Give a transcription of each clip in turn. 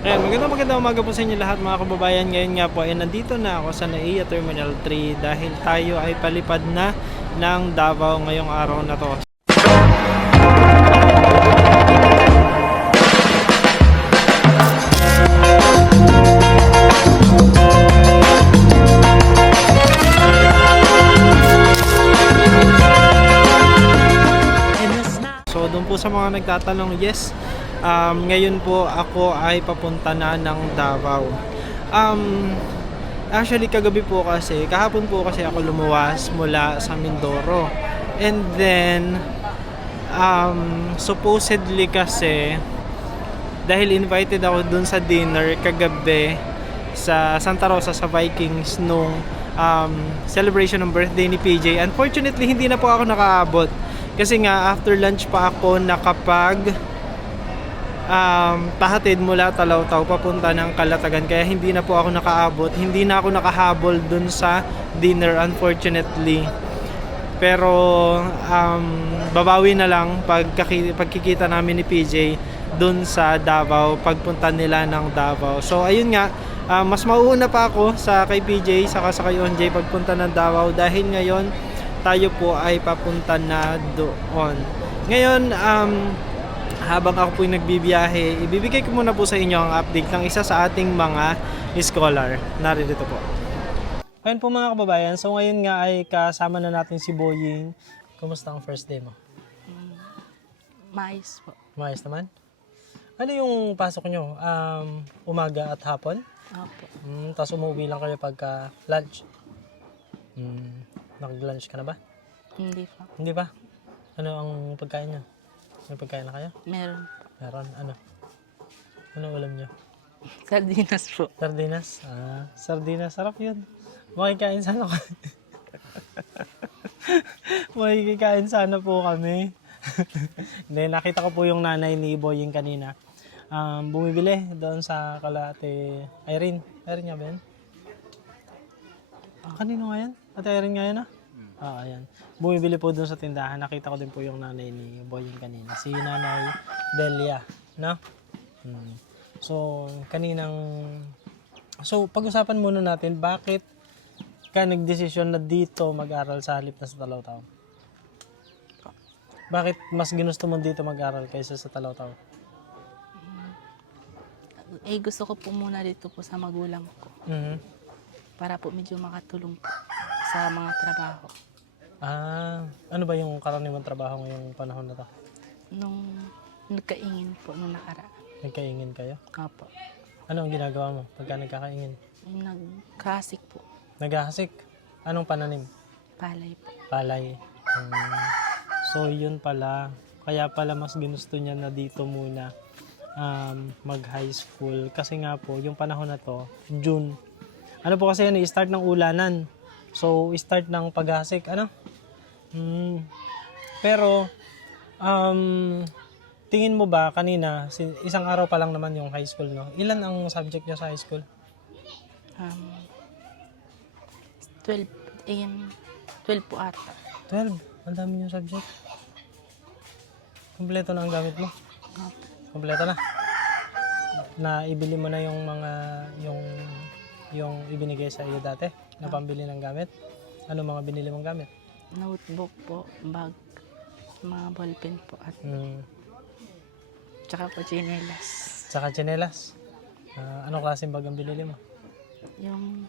Ayan, magandang umaga po sa inyo lahat mga kababayan. Ngayon nga po ay nandito na ako sa NAIA Terminal 3 dahil tayo ay palipad na ng Davao ngayong araw na to. So doon po sa mga nagtatanong, yes, ngayon po ako ay papunta na ng Davao. Um, Actually kagabi po kasi, kahapon po kasi ako lumuwas mula sa Mindoro. And then, supposedly kasi, dahil invited ako dun sa dinner kagabi sa Santa Rosa sa Vikings nung celebration ng birthday ni PJ. Unfortunately, hindi na po ako nakaabot. Kasi nga, after lunch pa ako pahatid mula Talawtaw papunta ng Calatagan. Kaya hindi na po ako nakaabot. Hindi na ako nakahabol dun sa dinner, unfortunately. Pero babawi na lang pagkikita namin ni PJ dun sa Davao, pagpunta nila ng Davao. So ayun nga, mas mauuna pa ako sa kay PJ saka sa kay OJ pagpunta ng Davao dahil ngayon tayo po ay papunta na doon. Ngayon, habang ako po yung nagbibiyahe, ibibigay ko muna po sa inyo ang update ng isa sa ating mga scholar. Narito po. Ayun po mga kababayan, so ngayon nga ay kasama na natin si Boying. Kumusta ang first day mo? Mais po. Maayos naman? Ano yung pasok nyo? Umaga at hapon? Opo. Tapos umuwi lang kayo pagka lunch? Nag-lunch ka na ba? Hindi po. Hindi pa? Ano ang pagkain nyo? May pagkain na kayo? Meron. Meron. Ano? Ano ulam nyo? Sardinas po. Sardinas? Sardinas. Sarap yun. Makikain sana ko. Makikain sana po kami. Hindi, nakita ko po yung nanay ni Boying kanina. Bumibili doon sa Kalate. Irene. Irene nga ba yan? Kanino nga yan? Ate Irene nga yan ayan. Bumibili po doon sa tindahan. Nakita ko din po yung nanay ni Boying kanina. Si Nanay Delia. No? So, So, pag-usapan muna natin, bakit ka nagdesisyon na dito mag-aral sa halip na sa Talawtaw? Bakit mas ginusto mo dito mag-aral kaysa sa Talawtaw? Gusto ko po muna dito po sa magulang ko. Para po medyo makatulong po sa mga trabaho. Ano ba yung karaniwang trabaho ngayong panahon na to? Nung nagkaingin po nung nakaraan. Nagkaingin kayo? Opo. Ano ang ginagawa mo pagka nagkakaingin? Nagkasik po. Naghahasik? Anong pananim? Palay po. Palay. So yun pala. Kaya pala mas ginusto niya na dito muna mag high school. Kasi nga po, yung panahon na to, June. Ano po kasi yan, i-start ng ulanan. So, start ng paghasik. Ano? Pero, tingin mo ba kanina, isang araw pa lang naman yung high school, no? Ilan ang subject niya sa high school? 12 po ata. 12? Ang dami yung subject. Kompleto na ang gamit mo? Opo. Kompleto na? Na ibili mo na yung mga, yung ibinigay sa iyo dati? Na pambili ng gamit? Ano mga binili mong gamit? Notebook po, bag, mga ballpen po at tsaka po chinelas. Tsaka tsinelas? Anong klaseng bag ang binili mo? Yung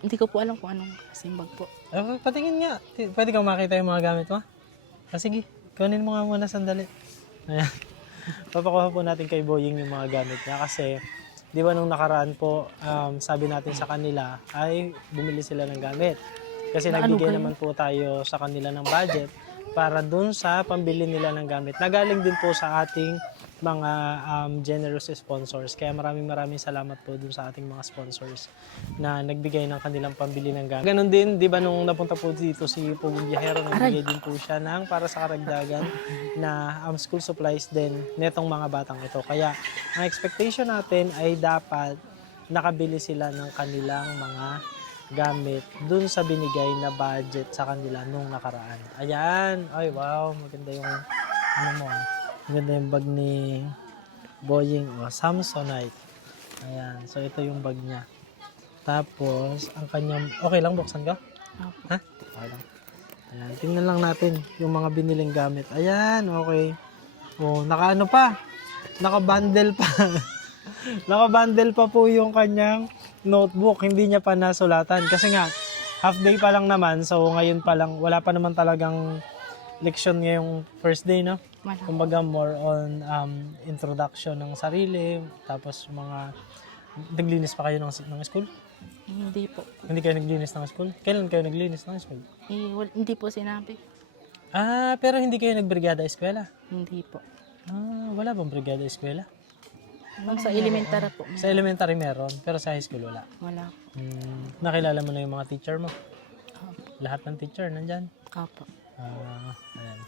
hindi ko po alam kung anong klaseng bag po. Patingin nga. Pwede kang makita yung mga gamit mo? Sige, kunin mo nga muna sandali. Ayan. Papakuha po natin kay Boying yung mga gamit niya kasi di ba nung nakaraan po, sabi natin sa kanila ay bumili sila ng gamit. Kasi nagbigay naman po tayo sa kanila ng budget para dun sa pambili nila ng gamit. Nagaling din po sa ating mga generous sponsors. Kaya maraming salamat po dun sa ating mga sponsors na nagbigay ng kanilang pambili ng gamit. Ganon din, di ba nung napunta po dito si Pugong Biyahero, nagbigay din po siya ng para sa karagdagan na school supplies din netong mga batang ito. Kaya ang expectation natin ay dapat nakabili sila ng kanilang mga gamit dun sa binigay na budget sa kanila nung nakaraan. Ayan. Ay, wow. Maganda yung ano mo. Maganda yung bag Boying, Samsonite. Ayan. So, ito yung bag niya. Tapos, ang kanyang... Okay lang, buksan ka? Opo. Ha? Okay lang. Ayan. Tingnan lang natin yung mga biniling gamit. Ayan, okay. Oh, nakaano pa? Naka-bundle pa. Naka-bundle pa po yung kanyang notebook. Hindi niya pa nasulatan. Kasi nga, half day pa lang naman. So, ngayon pa lang, wala pa naman talagang leksyon ngayong first day, no? Wala. Kumbaga, more on introduction ng sarili. Tapos, mga... Naglinis pa kayo ng school? Hindi po. Hindi kayo naglinis ng school? Kailan kayo naglinis ng school? Hindi po sinabi. Pero hindi kayo nagbrigada eskwela? Hindi po. Wala bang brigada eskwela? Nung sa elementary po. Sa elementary meron, pero sa high school wala. Wala po. Nakilala mo na yung mga teacher mo? Opo. Lahat ng teacher nandyan? Opo. Ayan.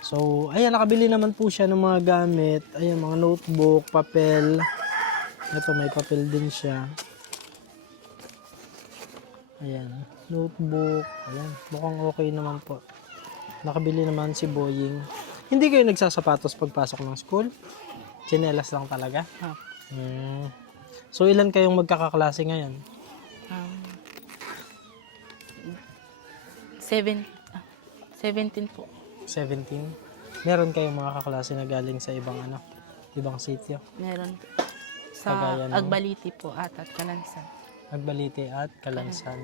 So, ayan, nakabili naman po siya ng mga gamit. Ayan, mga notebook, papel. Ito, may papel din siya. Ayan, notebook. Ayan, mukhang okay naman po. Nakabili naman si Boying. Hindi kayo nagsasapatos pagpasok ng school? Tsinelas lang talaga? Opo. So, ilan kayong magkakaklase ngayon? 17 po. 17? Meron kayong mga kaklase na galing sa ibang ibang sitio? Meron po. Sa Kagaya ng- Agbaliti po at Kalansan. Agbalite at Kalansan.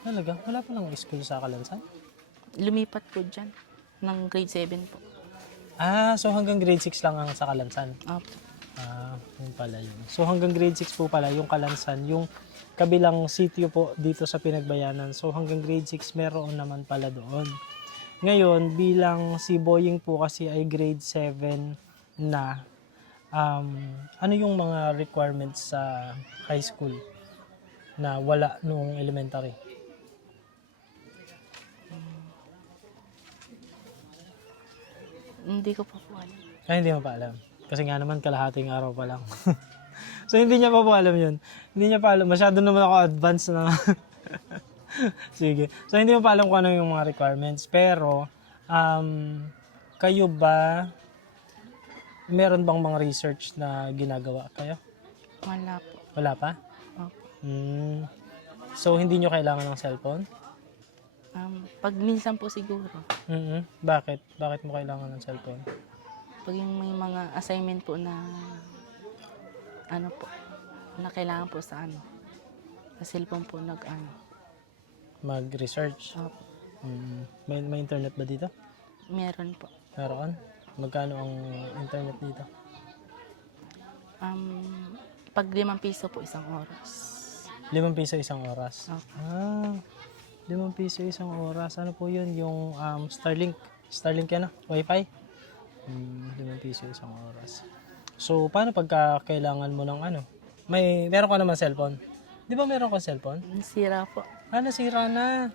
Talaga? Wala pa lang school sa Kalansan? Lumipat po dyan. Ng grade 7 po. So hanggang grade 6 lang ang sa Kalansan? Opo. Yun pala yun. So hanggang grade 6 po pala yung Kalansan, yung kabilang sitio po dito sa Pinagbayanan. So hanggang grade 6 meron naman pala doon. Ngayon, bilang si Boying po kasi ay grade 7 na, ano yung mga requirements sa high school na wala noong elementary? Hindi ko pa po alam. Hindi mo pa alam. Kasi nga naman kalahating araw pa lang. So hindi niya pa po alam yun. Hindi niya pa alam. Masyado naman ako advanced na. Sige. So hindi mo pa alam kung ano yung mga requirements. Pero, kayo ba, meron bang mga research na ginagawa kayo? Wala po. Wala pa? Opo. So hindi nyo kailangan ng cellphone? Pag minsan po siguro. Bakit? Bakit mo kailangan ng cellphone? Pag yung may mga assignment po na na kailangan po sa sa cellphone po Mag-research? Opo. May internet ba dito? Meron po. Meron? Magkano ang internet dito? Pag 5 piso po isang oras. 5 piso isang oras? Opo. 5 piso isang oras. Ano po yun? Yung Starlink? Starlink yan, Wi-Fi? 5 piso isang oras. So, paano pagka kailangan mo ng meron ka naman cellphone? Di ba meron ka cellphone? Sira po. Nasira na.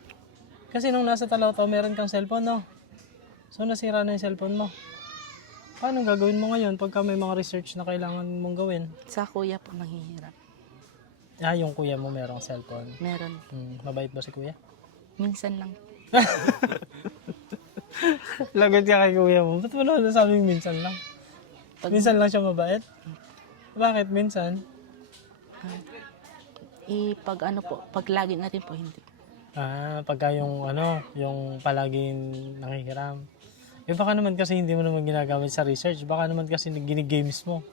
Kasi nung nasa Talawtaw, meron kang cellphone, no? So, nasira na yung cellphone mo. Paano gagawin mo ngayon pagka may mga research na kailangan mong gawin? Sa kuya po nanghihirap. Yung kuya mo merong cellphone. Meron. Mabait ba si kuya? Minsan lang. Lagot ka kay kuya mo. Ba't mo naman nasabing minsan lang? Minsan lang siya mabait? Bakit minsan? Pag lagi na rin po hindi. Pagka yung palaging nangihiram. Baka naman kasi hindi mo naman ginagamit sa research. Baka naman kasi ginigames mo.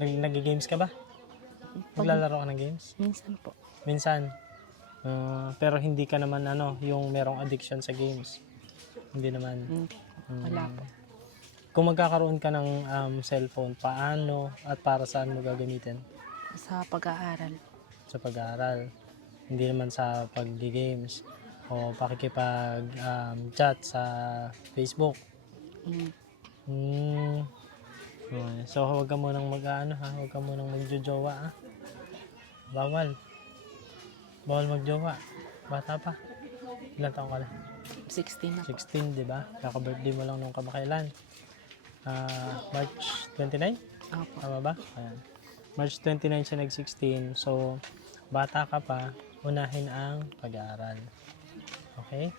Nag-games ka ba? Naglalaro ka ng games? Minsan po. Minsan. Pero hindi ka naman yung merong addiction sa games. Hindi naman. Wala po. Kung magkakaroon ka ng cellphone, paano at para saan mo gagamitin? Sa pag-aaral. Sa pag-aaral. Hindi naman sa pag-games o pakikipag-chat sa Facebook. So, huwag ka munang huwag ka munang magjojowa, Bawal. Bawal magjowa. Bata pa. Ilan taong ka na? 16 na po. 16, di ba? Kaka-birthday mo lang nung kamakailan. March 29? Opo. Tama ba? Ayan. March 29 siya nag-16. So, bata ka pa, unahin ang pag-aaral. Okay?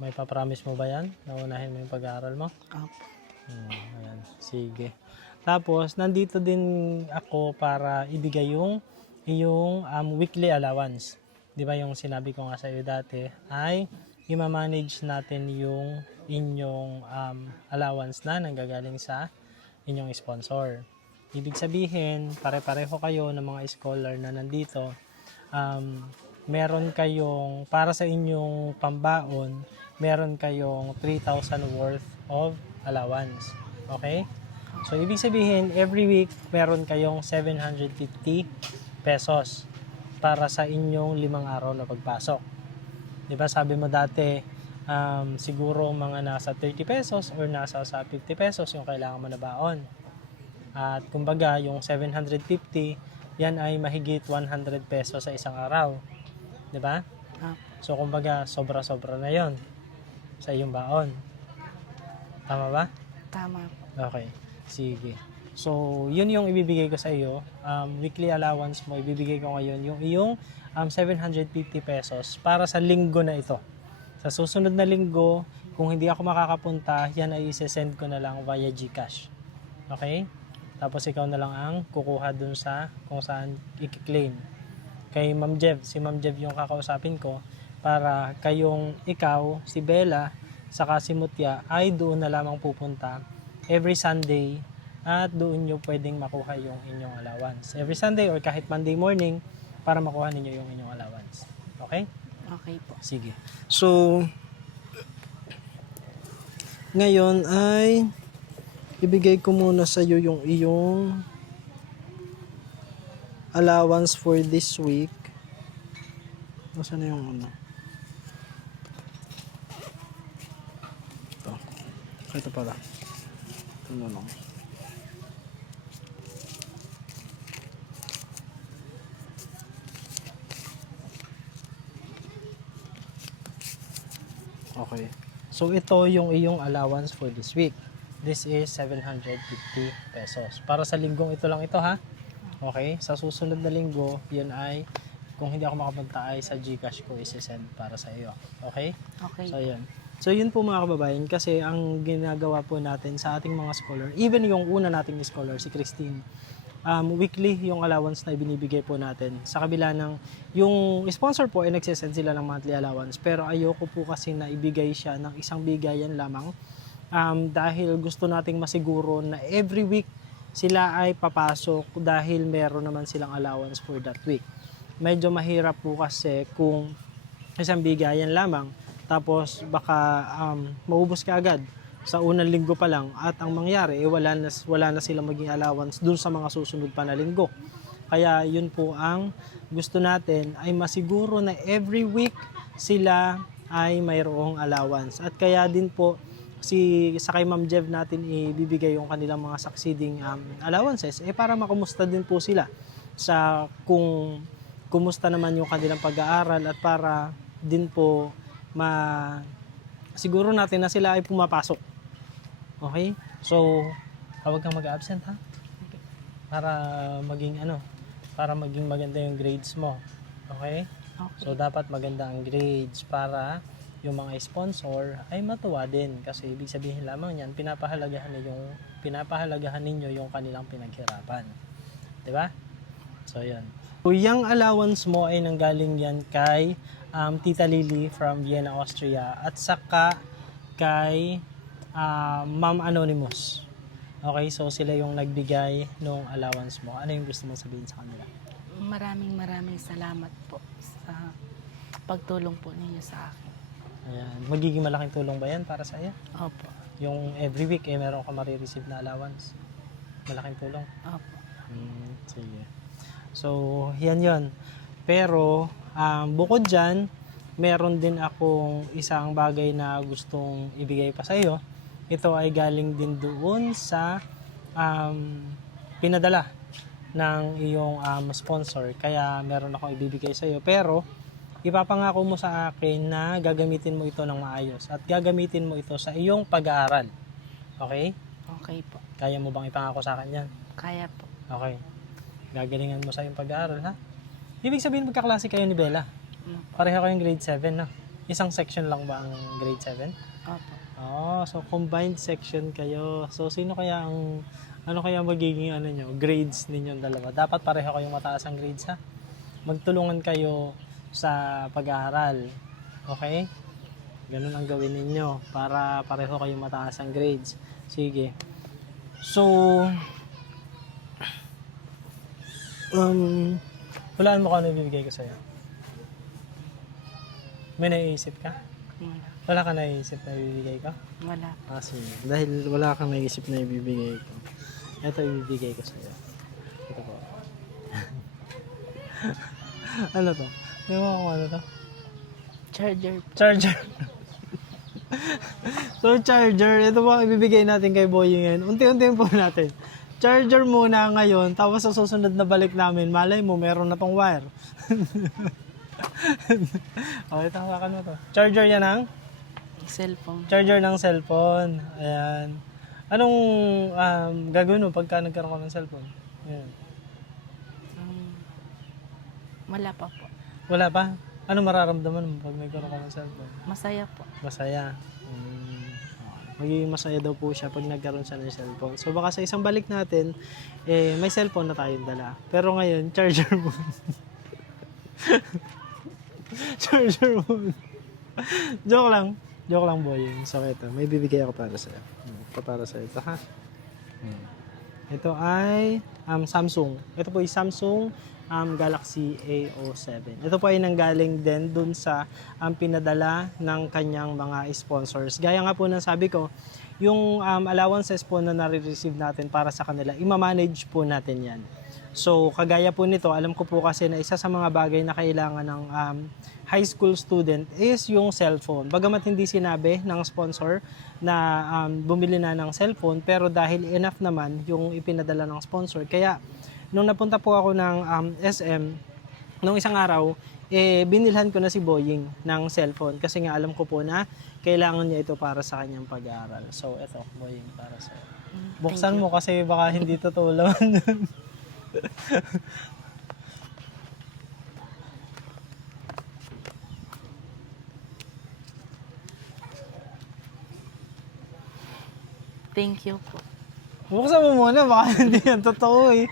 May papromise mo ba yan? Na unahin mo yung pag-aaral mo? Opo. Ayan. Sige. Tapos, nandito din ako para ibigay yung iyong weekly allowance. Di ba yung sinabi ko nga sa iyo dati ay i-manage natin yung inyong allowance na nanggagaling sa inyong sponsor. Ibig sabihin, pare-pareho kayo ng mga scholar na nandito. Meron kayong, para sa inyong pambaon, meron kayong 3,000 worth of allowance. Okay? So, ibig sabihin, every week, meron kayong 750 pesos para sa inyong 5 araw na pagpasok. Di ba, sabi mo dati, siguro mga nasa 30 pesos or nasa sa 50 pesos yung kailangan mo na baon. At kumbaga, yung 750, yan ay mahigit 100 pesos sa isang araw. Di ba? So, kumbaga, sobra-sobra na yon sa iyong baon. Tama ba? Tama po. Okay. Sige. So, yun yung ibibigay ko sa iyo. Weekly allowance mo, ibibigay ko ngayon yung iyong 750 pesos para sa linggo na ito. Sa susunod na linggo, kung hindi ako makakapunta, yan ay isi-send ko na lang via GCash. Okay? Tapos ikaw na lang ang kukuha dun sa kung saan i-claim. Kay Ma'am Jev, si Ma'am Jev yung kakausapin ko para kayong ikaw, si Bella, saka si Mutya ay doon na lamang pupunta every Sunday at doon nyo pwedeng makuha yung inyong allowance. Every Sunday or kahit Monday morning para makuha ninyo yung inyong allowance. Okay? Okay po. Sige. So, ngayon ay ibigay ko muna sa iyo yung iyong allowance for this week. Nasaan na yung ano? Ito. Ito pala. Ito na lang. Okay. So, ito yung iyong allowance for this week. This is 750 pesos. Para sa linggong ito lang ito, ha? Okay? Sa susunod na linggo, yun ay, kung hindi ako makapunta ay sa GCash ko isi-send para sa iyo. Okay? Okay. So, yun. So, yun po mga kababayan, kasi ang ginagawa po natin sa ating mga scholar, even yung una nating scholar, si Christine, weekly yung allowance na ibinibigay po natin. Sa kabila ng, yung sponsor po ay nagsisend sila ng monthly allowance, pero ayoko po kasi na ibigay siya ng isang bigayan lamang, dahil gusto nating masiguro na every week sila ay papasok dahil meron naman silang allowance for that week. Medyo mahirap po kasi kung isang bigayan lamang, tapos baka maubos ka agad sa unang linggo pa lang at ang mangyari wala na silang maging allowance dun sa mga susunod pa na linggo. Kaya yun po ang gusto natin ay masiguro na every week sila ay mayroong allowance. At kaya din po sa kay Ma'am Jev natin ibibigay yung kanilang mga succeeding allowances para makumusta din po sila sa kung kumusta naman yung kanilang pag-aaral at para din po siguro natin na sila ay pumapasok. Okay? So, huwag kang mag-absent, ha? Para maging maganda yung grades mo. Okay? Okay. So, dapat maganda ang grades para yung mga sponsor ay matuwa din. Kasi ibig sabihin lamang yan, pinapahalagahan ninyo yung kanilang pinaghirapan. Diba? So, yan. So, yung allowance mo ay nanggaling yan kay Tita Lily from Vienna, Austria at saka kay Ma'am Anonymous. Okay, so sila yung nagbigay ng allowance mo. Ano yung gusto mong sabihin sa kanila? Maraming salamat po sa pagtulong po ninyo sa akin. Ayan. Magiging malaking tulong ba yan para sa iyo? Opo. Yung every week meron ka marireceive na allowance. Malaking tulong. Opo. Sige. So, yan yon. Pero, bukod dyan, meron din akong isang bagay na gustong ibigay pa sa iyo. Ito ay galing din doon sa pinadala ng iyong sponsor. Kaya meron akong ibibigay sa iyo. Pero, ipapangako mo sa akin na gagamitin mo ito ng maayos. At gagamitin mo ito sa iyong pag-aaral. Okay? Okay po. Kaya mo bang ipangako sa akin yan? Kaya po. Okay. Gagalingan mo sa iyong pag-aaral, ha? Ibig sabihin magkaklase kayo ni Bella. Pareho kayong grade 7, na? Isang section lang ba ang grade 7? Opo. Oh, so combined section kayo. So sino kaya ang ano kaya magiging ano nyo, grades ninyong dalawa? Dapat pareho kayong mataas ang grades ha. Magtulungan kayo sa pag-aaral. Okay? Ganun ang gawin ninyo para pareho kayong mataas ang grades. Sige. So, hulaan mo kung ano ibibigay ko sa'yo. May naiisip ka? Wala. Wala ka naiisip na ibibigay ko? Wala. Sige. Dahil wala kang naiisip na ibibigay ko, ito ibibigay ko sa'yo. Ito po. Ano to? Hindi mo kung ano to? Charger. Charger. So, charger. Ito po ang ibibigay natin kay Boying ngayon. Unti-untiin po natin. Charger muna ngayon, tapos sa susunod na balik namin, malay mo, meron na pang wire. Okay, tawakan mo to. Charger yan ang? Cellphone. Charger ng cellphone. Ayan. Anong gagawin mo pagka nagkaroon ka ng cellphone? Ayan. Wala pa po. Wala pa? Ano mararamdaman mo pag nagkaroon ka ng cellphone? Masaya po. Masaya. Magiging masaya daw po siya pag nagkaroon siya ng cellphone. So baka sa isang balik natin, may cellphone na tayong dala. Pero ngayon, charger mo. Charger mo. Joke lang. Joke lang, Boying. So ito, may bibigay ako para sa'yo. Ito para sa'yo. Ito ha. Ito ay Samsung. Ito po ay Samsung Galaxy A07. Ito po ay nanggaling din dun sa pinadala ng kanyang mga sponsors. Gaya nga po ng sabi ko, yung allowances po na nare-receive natin para sa kanila, ima-manage po natin yan. So, kagaya po nito, alam ko po kasi na isa sa mga bagay na kailangan ng high school student is yung cellphone. Bagamat hindi sinabi ng sponsor na bumili na ng cellphone, pero dahil enough naman yung ipinadala ng sponsor. Kaya, nung napunta po ako ng SM, nung isang araw, binilhan ko na si Boying ng cellphone kasi nga alam ko po na kailangan niya ito para sa kanyang pag-aaral. So, ito, Boying, para sa buksan mo kasi baka hindi totoo laman. Thank you po. Buksan mo muna, baka hindi yan totoo eh.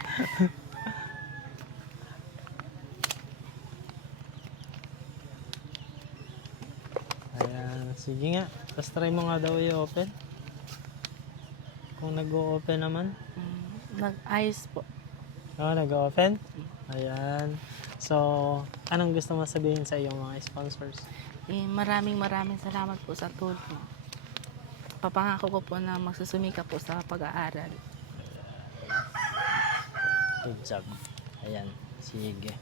Ayan, sige nga. Tapos try mo nga daw i-open. Kung nag-o-open naman. Nag-ayos po. Nag-open? Ayan. So, anong gusto mo sabihin sa iyong mga sponsors? Maraming salamat po sa tulong. Papangako ko po na magsusumika po sa pag-aaral. Good job. Ayan. Sige.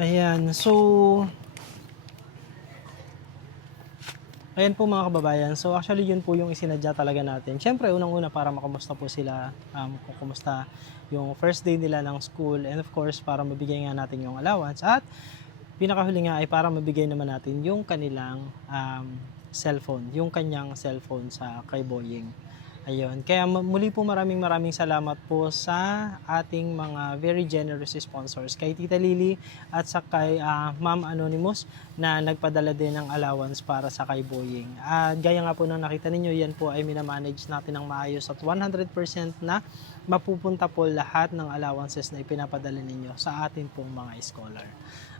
Ayan. So, ayan po mga kababayan. So, actually yun po yung isinadya talaga natin. Siyempre, unang-una para makamusta po sila, kung kumusta yung first day nila ng school, and of course, para mabigay nga natin yung allowance. At pinakahuli nga ay para mabigay naman natin yung kanilang cellphone, yung kanyang cellphone sa kay Boying. Ayun. Kaya muli po maraming salamat po sa ating mga very generous sponsors. Kay Tita Lily at sa kay Ma'am Anonymous na nagpadala din ng allowance para sa kay Boying. At gaya nga po nang nakita ninyo, yan po ay minamanage natin ng maayos at 100% na mapupunta po lahat ng allowances na ipinapadala ninyo sa atin pong mga scholar.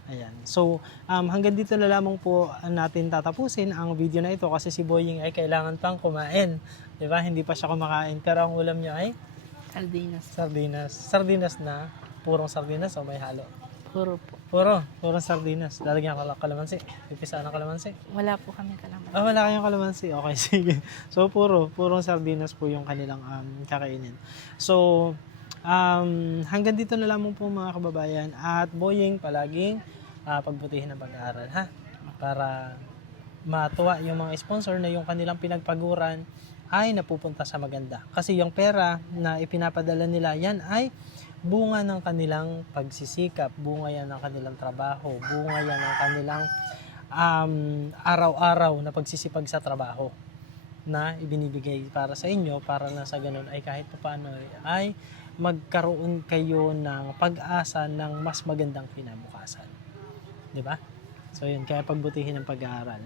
Ayan. So, hanggang dito na lamang po natin tatapusin ang video na ito kasi si Boying ay kailangan pang kumain. Diba? Hindi pa siya kumakain. Pero ang ulam niya ay? Sardinas. Sardinas. Sardinas na? Purong sardinas o may halo? Puro po. Purong sardinas. Lalagyan ka kalamansi. Pipisa ng kalamansi. Wala po kami kalaman. Wala kayong kalamansi. Okay, sige. So, purong sardinas po yung kanilang kakainin. So, hanggang dito na lamang po mga kababayan. At Boying, palaging pagbutihin ang pag-aaral, ha? Para matuwa yung mga sponsor na yung kanilang pinagpaguran ay napupunta sa maganda. Kasi yung pera na ipinapadala nila, yan ay bunga ng kanilang pagsisikap, bunga yan ng kanilang trabaho, bunga yan ng kanilang araw-araw na pagsisipag sa trabaho na ibinibigay para sa inyo, para na sa ganun ay kahit paano ay magkaroon kayo ng pag-asa ng mas magandang kinabukasan. Di ba? So yun, kaya pagbutihin ang pag-aaral.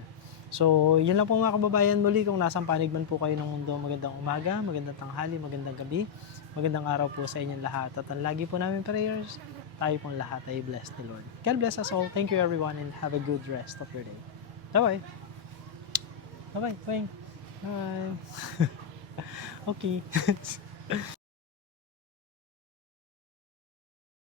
So yun lang po mga kababayan, muli kung nasang panig man po kayo ng mundo, magandang umaga, magandang tanghali, magandang gabi, magandang araw po sa inyong lahat. At ang lagi po namin prayers, tayo pong lahat ay blessed ni Lord. God bless us all. Thank you everyone and have a good rest of your day. Bye-bye. Bye-bye. Bye. Bye. Okay.